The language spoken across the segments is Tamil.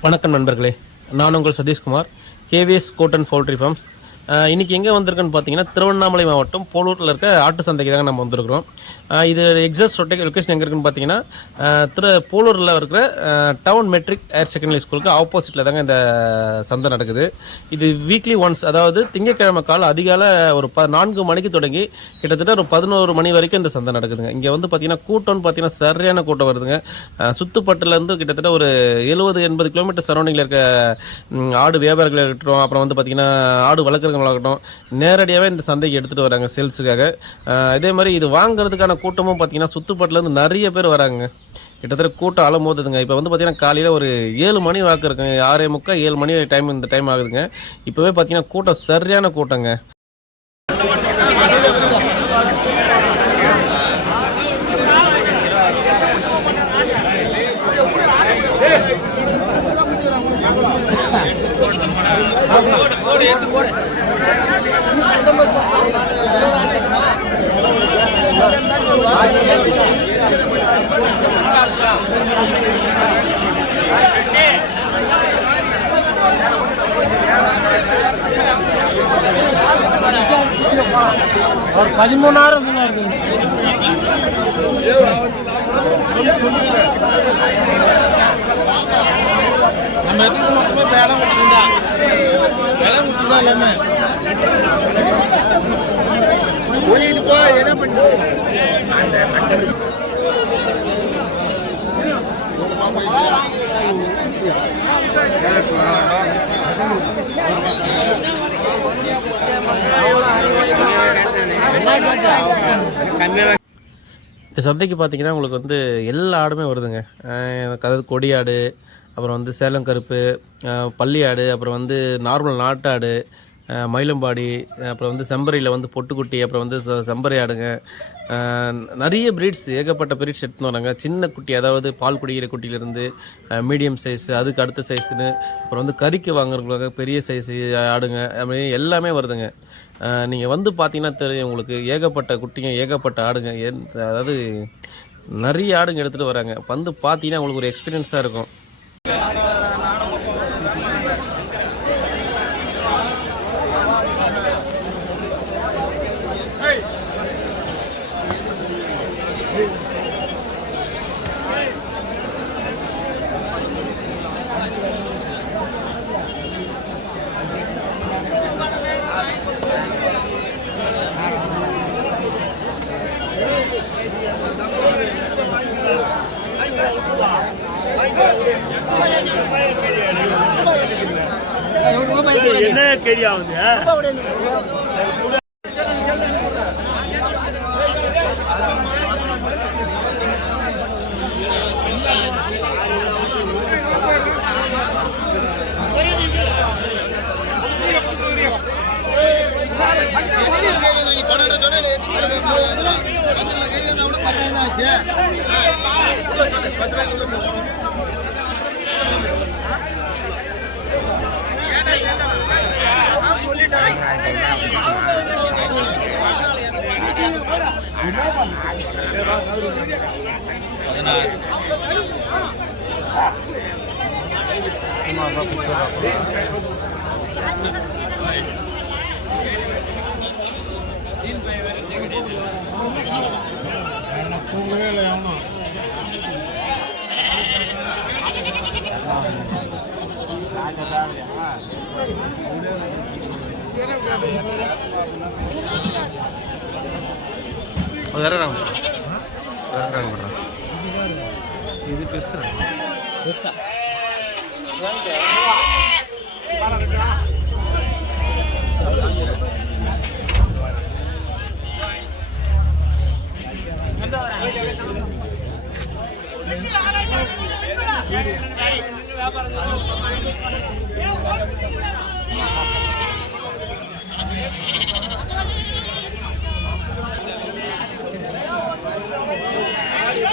வணக்கம் நண்பர்களே. நான் உங்கள் Satishkumar. KVS goat and poultry farms இன்றைக்கி எங்கே வந்திருக்குன்னு பார்த்தீங்கன்னா திருவண்ணாமலை மாவட்டம் போலூரில் இருக்க ஆட்டு சந்தைக்கு தாங்க நம்ம வந்திருக்கிறோம். இது எக்ஸாஸ்ட் ரொட்டே லொக்கேஷன் எங்கே இருக்குன்னு பார்த்தீங்கன்னா திரு போலூரில் இருக்கிற டவுன் மெட்ரிக் ஹையர் செகண்டரி ஸ்கூலுக்கு ஆப்போசிட்டில் தாங்க இந்த சந்தை நடக்குது. இது வீக்லி ஒன்ஸ் அதாவது திங்கக்கிழமை காலை அதிகாலை ஒரு ப நான்கு மணிக்கு தொடங்கி கிட்டத்தட்ட ஒரு பதினோரு மணி வரைக்கும் இந்த சந்தை நடக்குதுங்க. இங்கே வந்து பார்த்தீங்கன்னா கூட்டம்னு பார்த்தீங்கன்னா சரியான கூட்டம் வருதுங்க. அஹ் சுத்துப்பட்டுலேருந்து கிட்டத்தட்ட ஒரு எழுபது எண்பது கிலோமீட்டர் சரௌண்டிங்கில் இருக்க ஆடு வியாபாரிகள் இருக்கட்டும் அப்புறம் வந்து பார்த்தீங்கன்னா ஆடு வளர்க்குறவங்களாகட்டும் நேரடியாகவே இந்த சந்தைக்கு எடுத்துகிட்டு வராங்க சேல்ஸுக்காக. இதே மாதிரி இது வாங்குறதுக்கான கூட்டமும் பார்த்தீங்கன்னா சுத்துப்பட்டிலேருந்து நிறைய பேர் வராங்க. கிட்டத்தட்ட கூட்டம் அலம் போதுதுங்க இப்போ வந்து பார்த்தீங்கன்னா காலையில் ஒரு ஏழு மணி வாக்கு இருக்குங்க. ஆறே முக்கால் ஏழு மணி டைம் இந்த டைம் ஆகுதுங்க. இப்போவே பார்த்தீங்கன்னா கூட்டம் சரியான கூட்டங்க. ஒரு பதிமூணாயிரம் சொன்னாரு. நம்ம எதுக்கு மொத்தமே வேலை விட்டுருந்தா? வேலை விட்டுருந்தா எல்லாமே ஓடிட்டு போ என்ன பண்ணி இந்த சந்தைக்கு பார்த்தீங்கன்னா உங்களுக்கு வந்து எல்லா ஆடுமே வருதுங்க. அதாவது கொடி ஆடு அப்புறம் வந்து சேலம் கருப்பு பள்ளி ஆடு அப்புறம் வந்து நார்மல் நாட்டாடு மயிலம்பாடி அப்புறம் வந்து செம்பரையில் வந்து பொட்டுக்குட்டி அப்புறம் வந்து செ- ஆடுங்க நிறைய பிரீட்ஸ் ஏகப்பட்ட பிரீட்ஸ் எடுத்துன்னு வராங்க. சின்ன குட்டி அதாவது பால் குடிக்கிற குட்டியிலேருந்து மீடியம் சைஸ் அதுக்கு அடுத்த சைஸ்னு அப்புறம் வந்து கறிக்கு வாங்குறவங்களுக்கு பெரிய சைஸ் ஆடுங்க. அப்படி எல்லாமே வருதுங்க. நீங்கள் வந்து பார்த்தீங்கன்னா தெரியும் உங்களுக்கு ஏகப்பட்ட குட்டிங்க ஏகப்பட்ட ஆடுங்க. என் அதாவது நிறைய ஆடுங்க எடுத்துகிட்டு வராங்க. வந்து பார்த்தீங்கன்னா உங்களுக்கு ஒரு எக்ஸ்பீரியன்ஸாக இருக்கும். 안녕하세요. கேடி ஆகுது பன்னெண்டு பத்து ரூபாய் தூங்கவே இல்லை ராஜதாரியா அது இறக்குறாங்க இறக்குறாங்க பண்ணுறாங்க வியாபாரம்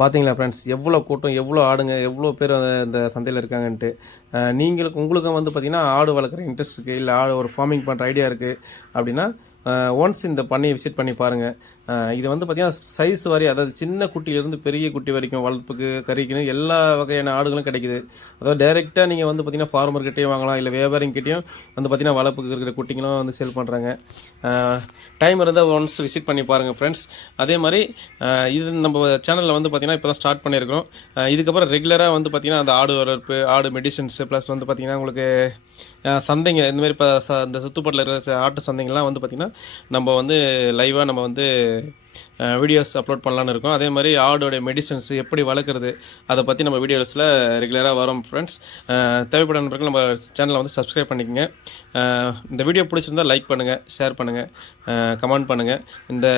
பார்த்தீங்களா ஃப்ரெண்ட்ஸ் எவ்வளோ கூட்டம் எவ்வளோ ஆடுங்க எவ்வளோ பேர் அந்த- இந்த சந்தையில் இருக்காங்கன்ட்டு. நீங்களுக்கு உங்களுக்கும் வந்து பார்த்திங்கன்னா ஆடு வளர்க்குற இன்ட்ரெஸ்ட் இருக்குது இல்லை ஆடு ஒரு ஃபார்மிங் பண்ணுற ஐடியா இருக்குது அப்படின்னா ஒன்ஸ் இந்த பண்ணையை விசிட் பண்ணி பாருங்கள் இது வந்து பார்த்திங்கன்னா சைஸ் வாரி அதாவது சின்ன குட்டியிலேருந்து பெரிய குட்டி வரைக்கும் வளர்ப்புக்கு கறிக்குன்னு எல்லா வகையான ஆடுகளும் கிடைக்குது. அதாவது டைரெக்டாக நீங்கள் வந்து பார்த்தீங்கன்னா ஃபார்மர்கிட்டையும் வாங்கலாம் இல்லை வியாபாரிங்கிட்டையும் வந்து பார்த்திங்கன்னா வளர்ப்புக்கு இருக்கிற குட்டிங்களும் வந்து சேல் பண்ணுறாங்க டைம் இருந்தால் ஒன்ஸ் விசிட் பண்ணி பாருங்கள் ஃப்ரெண்ட்ஸ் அதே மாதிரி இது நம்ம சேனலில் வந்து பார்த்தீங்கன்னா இப்போ தான் ஸ்டார்ட் பண்ணியிருக்கோம் இதுக்கப்புறம் ரெகுலராக வந்து பார்த்தீங்கன்னா அந்த ஆடு வளர்ப்பு ஆடு மெடிசன்ஸ் ப்ளஸ் வந்து பார்த்திங்கன்னா உங்களுக்கு சந்தைங்க இந்த மாதிரி இப்போ இந்த சுத்துப்பட்டில் இருக்கிற ஆட்டு சந்தைங்கள்லாம் வந்து பார்த்தீங்கன்னா நம்ம வந்து லைவாக நம்ம வந்து வீடியோஸ் அப்லோட் பண்ணலான்னு இருக்கோம். அதே மாதிரி ஆடோடைய மெடிசன்ஸ் எப்படி வளர்க்குறது அதை பற்றி நம்ம வீடியோஸில் ரெகுலராக வரோம் ஃப்ரெண்ட்ஸ் தேவைப்பட நண்பர்கள் நம்ம சேனலை வந்து சப்ஸ்கிரைப் பண்ணிக்கோங்க. இந்த வீடியோ பிடிச்சிருந்தா லைக் பண்ணுங்கள் ஷேர் பண்ணுங்கள் கமெண்ட் பண்ணுங்கள் இந்த